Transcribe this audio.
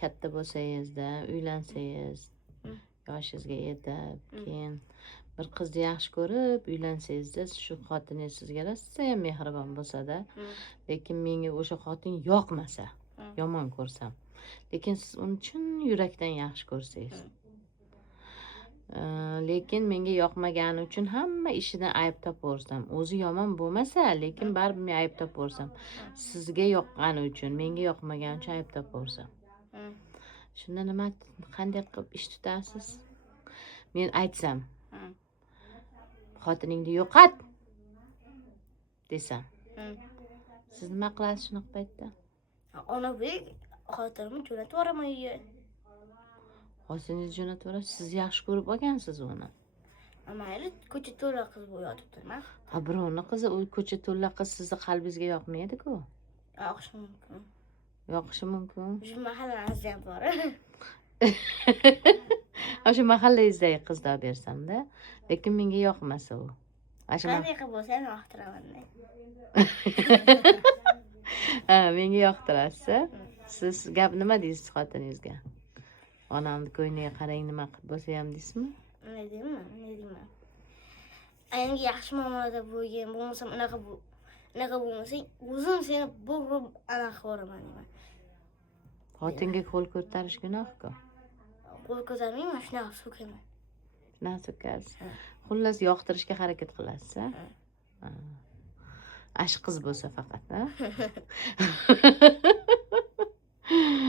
katta bo'lsangizda, uylansangiz, yoshingizga yetib, keyin bir qizni yaxshi ko'rib uylansangizda, shu xotiningiz sizga rosayam mehribon bo'lsa-da, lekin menga o'sha xotin yoqmasa, yomon ko'rsam, lekin siz uni chin yurakdan yaxshi ko'rsangiz, lekin menga yoqmagani uchun hamma ishidan ayb topaversam, o'zi yomon bo'lmasa, lekin baribir men ayb topaversam, sizga yoqqani uchun, menga yoqmagani uchun ayb topaversam, shunda qanday qilib ish tutasiz? Men aytsam, xotiningni yo'qot desam, siz nima qilasiz shunaqa paytda? Ona bek xotinimni jo'natib yuboraman uyga. Xotiningizni jo'natib yuborasiz, siz yaxshi ko'rib olgansiz uni. Mayli, ko'cha to'la qiz bo'lib yotibdi-ma. Ha, birovni qizi, u ko'cha to'la qiz sizni qalbingizga yoqmaydi-ku. Yoqishi mumkin. Yoqishi mumkin. Shu mahallamizda ham bor. O'sha mahallangizdagi qizdan bersam-da, lekin menga yoqmasa u. Qanday qilib bo'lsa ham yoqtiraman-da. Ha, menga yoqtirasiz. Siz gap nima deysiz xotiningizga? Onamni ko'yniga qarang, nima qilib bo'lsa ham deysizmi? Ne deyman? Ayangga yaxshi muomalada bo'lgin, bo'lmasam unaqa bo'lmasang, o'zim seni bo'g'ib anaqa qilib yuboraman. Xotinga qo'l ko'tarish gunoh-ku. Qo'l ko'tarmayman, shunaqa so'kaman. Shunaqa so'kasiz. Xullas yoqtirishga harakat qilasiz, ha? Ash qiz bo'lsa faqat, ha?